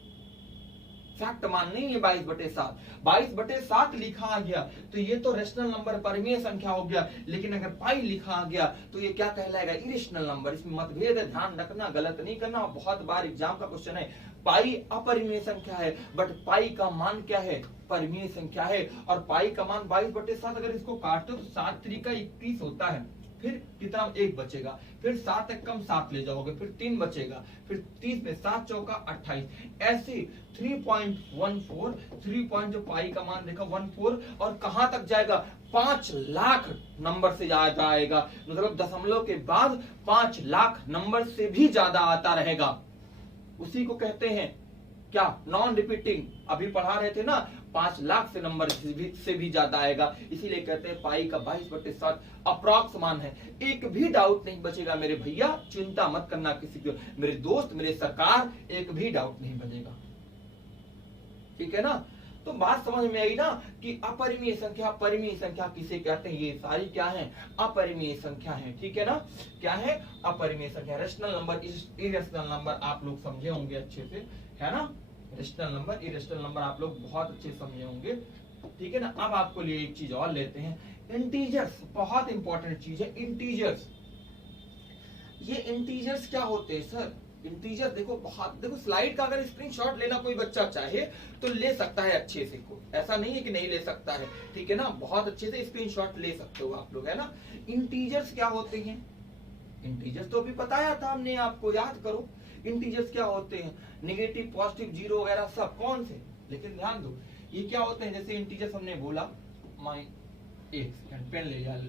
फैक्ट मान नहीं है। 22/7, 22/7 लिखा आ गया तो ये तो रेशनल नंबर, परिमेय संख्या हो गया। लेकिन अगर पाई लिखा आ गया तो ये क्या कहलाएगा? Irrational number. इसमें मतभेद है, ध्यान रखना, गलत नहीं करना। बहुत बार एग्जाम का क्वेश्चन है, पाई अपरिमेय संख्या है बट पाई का मान क्या है? परिमेय संख्या है। और पाई का मान 22/7, अगर इसको काटते हो तो 7 3 का 21 होता है। फिर कितना? 1 बचेगा, फिर 7 एक कम 7 ले जाओगे, फिर 3 बचेगा, फिर 30 में 7 चौका 28। ऐसे 3.14, 3 जो पाई का मान देखा 14, और कहां तक जाएगा? 5 लाख नंबर से ज्यादा आएगा। मतलब दशमलव के बाद 5 लाख नंबर से भी ज्यादा आता रहेगा। उसी को कहते हैं क्या? Non repeating. अभी पढ़ा रहे थे ना, 5 लाख से नंबर से भी ज्यादा आएगा। इसीलिए कहते हैं पाई का 22/7 अप्रॉक्स मान है। एक भी डाउट नहीं बचेगा मेरे भैया, चिंता मत करना किसी को, मेरे दोस्त, मेरे सरकार, एक भी डाउट नहीं बचेगा। ठीक है ना? तो बात समझ में आई ना कि अपरिमेय संख्या, परिमेय संख्या किसे कहते हैं? ये सारी क्या है? अपरिमेय संख्या है। ठीक है ना? क्या है? अपरिमेय संख्या। रेशनल नंबर, इरेशनल नंबर आप लोग समझे होंगे अच्छे से, है ना? रेशनल नंबर, इरेशनल नंबर आप लोग बहुत अच्छे समझे होंगे। ठीक है ना? अब आपको लिए एक चीज और लेते हैं, इंटीजर्स। बहुत इंपॉर्टेंट चीज है इंटीजर्स। ये इंटीजर्स क्या होते हैं सर? इंटीजर देखो बहुत, देखो स्लाइड का अगर स्क्रीनशॉट लेना कोई बच्चा चाहे तो ले सकता है अच्छे से, को ऐसा नहीं है कि नहीं ले सकता है, ठीक है ना, बहुत अच्छे से स्क्रीनशॉट ले सकते हो आप लोग, है ना। इंटीजर्स क्या होते हैं, इंटीजर्स तो अभी बताया था हमने, आपको याद करो इंटीजर्स क्या होते हैं, नेगेटिव पॉजिटिव जीरो वगैरह सब कौन से, लेकिन ध्यान दो ये क्या होते हैं, जैसे इंटीजर्स हमने बोला, एक सेकंड पेन ले लिया,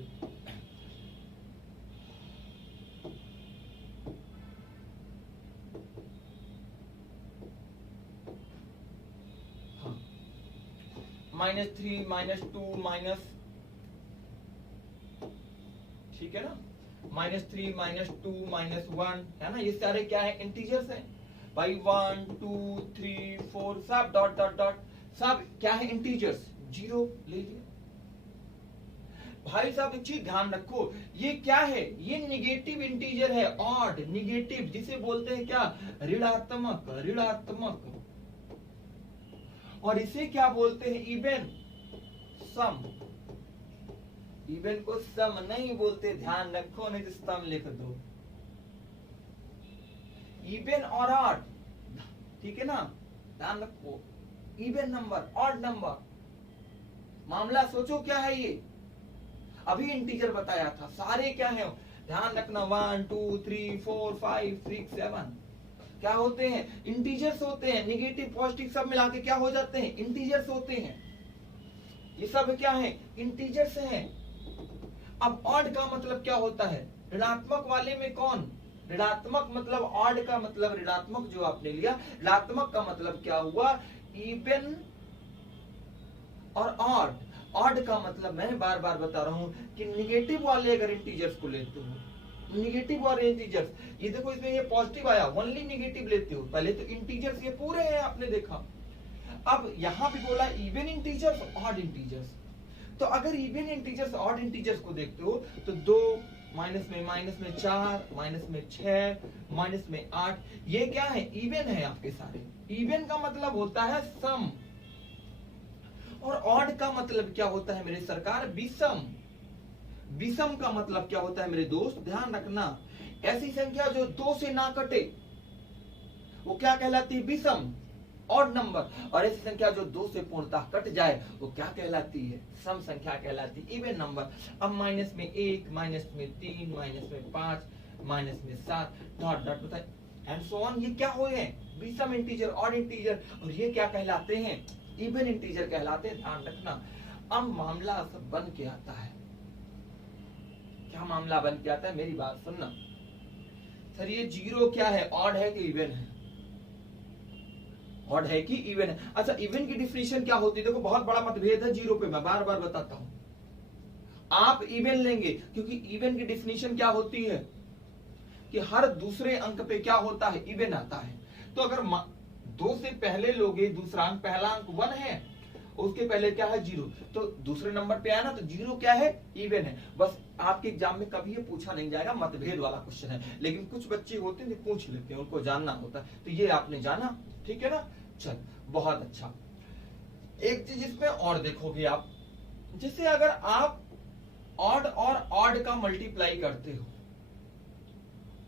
-3 -2 माइनस, ठीक है ना, -3 -2 -1, है ना, ये सारे क्या है, इंटीजर्स हैं भाई। 1 2 3 4 सब डॉट डॉट डॉट सब क्या है, इंटीजर्स। जीरो ले लिया भाई साहब, एक चीज ध्यान रखो, ये क्या है, ये निगेटिव इंटीजर है, ऑड निगेटिव, जिसे बोलते हैं क्या, ऋणात्मक, ऋणात्मक। और इसे क्या बोलते हैं, इवन, सम। इवन को सम नहीं बोलते, ध्यान रखो, नहीं तो सम लिख दो। इवन और ऑड, ठीक है ना, ध्यान रखो, इवन नंबर, ऑड नंबर, मामला सोचो क्या है ये, अभी इंटीजर बताया था, सारे क्या है, ध्यान रखना, 1 2 3 4 5 6 7 क्या होते हैं, इंटीजर्स होते हैं, निगेटिव पॉजिटिव सब मिला के क्या हो जाते हैं, इंटीजर्स होते हैं। ये सब क्या है, इंटीजर्स हैं। अब ऑड का मतलब क्या होता है, ऋणात्मक वाले में कौन, ऋणात्मक मतलब, ऑड का मतलब ऋणात्मक जो आपने लिया, ऋणात्मक का मतलब क्या हुआ, इवन और ऑड। ऑड का मतलब मैं बार बार बता रहा हूं कि निगेटिव वाले अगर इंटीजर्स को लेते हो, निगेटिव और इंटीजर्स, ये देखो इसमें ये पॉजिटिव आया, ओनली निगेटिव लेते हो, पहले तो इंटीजर्स ये पूरे हैं आपने देखा। अब यहां भी बोला इवन इंटीजर्स, ऑड इंटीजर्स, तो अगर इवन इंटीजर्स ऑड इंटीजर्स को देखते हो तो 2 माइनस में 4 माइनस में 6 माइनस में 8, ये क्या है, इवन है आपके सारे। इवन का मतलब होता है सम, और ऑड का मतलब क्या होता है मेरे सरकार, विषम। विषम का मतलब क्या होता है मेरे दोस्त, ध्यान रखना, ऐसी संख्या जो 2 से ना कटे वो क्या कहलाती है, विषम, ऑड नंबर। और ऐसी संख्या जो 2 से पूर्णतः कट जाए वो क्या कहलाती है, सम संख्या कहलाती है, इवन नंबर। अब माइनस में 1, माइनस में 3, माइनस में 5, माइनस में 7, डॉट डॉट बताए एंड सो ऑन, ये क्या हो गए, विषम इंटीजर, ऑड इंटीजर, और ये क्या कहलाते हैं, इवन इंटीजर कहलाते हैं, ध्यान रखना। अब मामला सब बन के आता है, क्या मामला बन के आता है, मेरी बात सुनना सर, ये जीरो क्या है, ऑड है कि इवन है, ऑड है कि इवन है। अच्छा, इवन की डिफिनेशन क्या होती है, देखो बहुत बड़ा मतभेद है जीरो पे, मैं बार बार बताता हूं। आप इवन लेंगे क्योंकि इवन की डिफिनेशन क्या होती है कि हर दूसरे अंक पे क्या होता है, इवन आता है। तो अगर 2 से पहले लोगे, दूसरा अंक, पहला अंक 1 है, उसके पहले क्या है, 0, तो दूसरे नंबर पे आया ना, तो 0 क्या है, इवन है। बस आपके एग्जाम में कभी ये पूछा नहीं जाएगा, मतभेद वाला क्वेश्चन है, लेकिन कुछ बच्चे होते हैं पूछ लेते हैं, उनको जानना होता है, तो ये आपने जाना, ठीक है ना। चल बहुत अच्छा। एक चीज इसमें और देखोगे आप, जैसे अगर आप ऑड और ऑड का मल्टीप्लाई करते हो,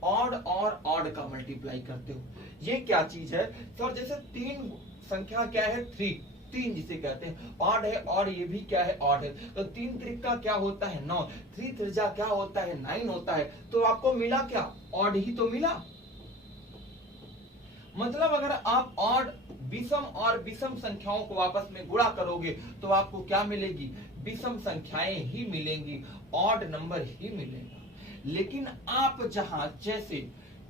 ऑड और ऑड का मल्टीप्लाई करते हो, ये क्या चीज है सर, जैसे 3 संख्या क्या है, 3 जिसे कहते हैं ऑड है, और ये भी क्या है, ऑड है, तो 3 त्रिका क्या होता है, 9, 3 त्रिज्या क्या होता है, 9 होता है, तो आपको मिला क्या, ऑड ही तो मिला। मतलब अगर आप ऑड, विषम और विषम संख्याओं को आपस में गुणा करोगे तो आपको क्या मिलेगी, विषम संख्याएं ही मिलेंगी, ऑड नंबर ही मिलेगा। लेकिन आप जहां जैसे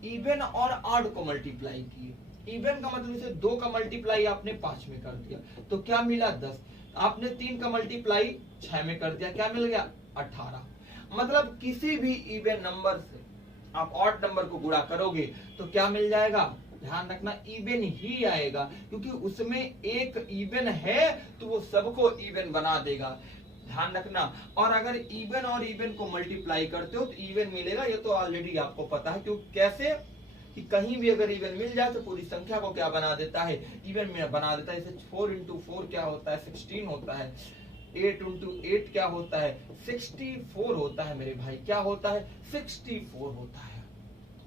इवन और ऑड को मल्टीप्लाई किए, इवन का मतलब जैसे 2 का मल्टीप्लाई आपने 5 में कर दिया तो क्या मिला, 10, आपने 3 का मल्टीप्लाई 6 में कर दिया, क्या मिल गया, 18। मतलब किसी भी इवन नंबर से आप ऑड नंबर को गुणा करोगे तो क्या मिल जाएगा, ध्यान रखना, इवन ही आएगा, क्योंकि उसमें एक इवन है तो वो सबको इवन बना देगा, ध्यान रखना। और अगर इवन और इवन को मल्टीप्लाई करते हो तो इवन मिलेगा, ये तो ऑलरेडी आपको पता है, क्योंकि कैसे कि कहीं भी अगर इवन मिल जाए तो पूरी संख्या को क्या बना देता है, इवन में बना देता है। जैसे 4 into 4 क्या होता है, 16 होता है, 8 into 8 क्या होता है, 64 होता है मेरे भाई, क्या होता है, 64 होता है।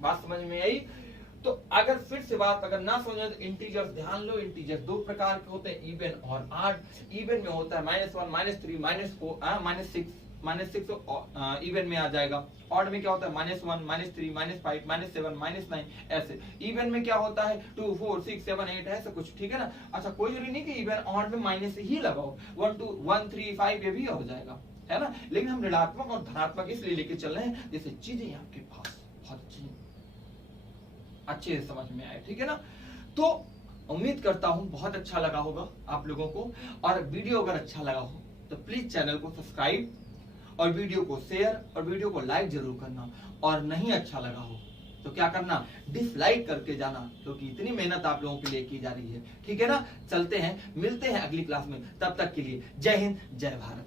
बात समझ में आई। तो अगर फिर से बात अगर ना समझे तो इंटीजर्स ध्यान लो, इंटीजर दो प्रकार के होते हैं, इवन और ऑड। इवन में होता है -1 -3 -4 -6 -6 इवन में आ जाएगा। ऑड में क्या होता है -1 -3 -5 -7 -9 ऐसे। इवन में क्या होता है 2 4 6 7 8 ऐसे कुछ, ठीक है ना। अच्छा कोई जरूरी नहीं कि इवन ऑड में माइनस ही लगाओ, 1 2 1 3 5 ये भी हो जाएगा, है ना। लेकिन हम ऋणात्मक और धनात्मक इसलिए लेके चल रहे हैं जैसे चीजें आपके पास बहुत अच्छे से समझ में आए, ठीक है ना। तो उम्मीद करता हूं बहुत अच्छा लगा होगा आप लोगों को, और वीडियो अगर अच्छा लगा हो तो प्लीज चैनल को सब्सक्राइब और वीडियो को शेयर और वीडियो को लाइक जरूर करना, और नहीं अच्छा लगा हो तो क्या करना, डिसलाइक करके जाना, क्योंकि इतनी मेहनत आप लोगों के लिए की जा रही है, ठीक है ना। चलते हैं, मिलते हैं अगली क्लास में, तब तक के लिए जय हिंद जय भारत।